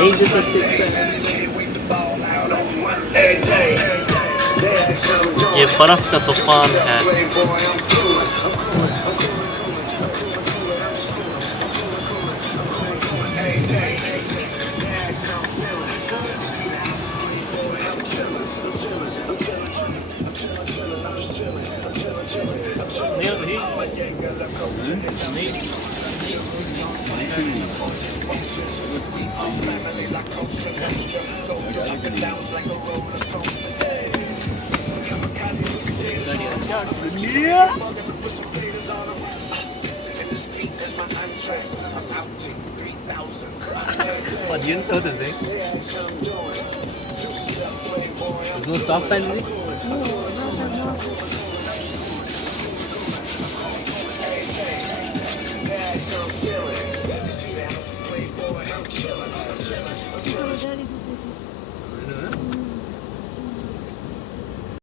Ain't this a sick track? ये बर्फ का तूफान है। What, you didn't show the thing? There's no stop sign, is it?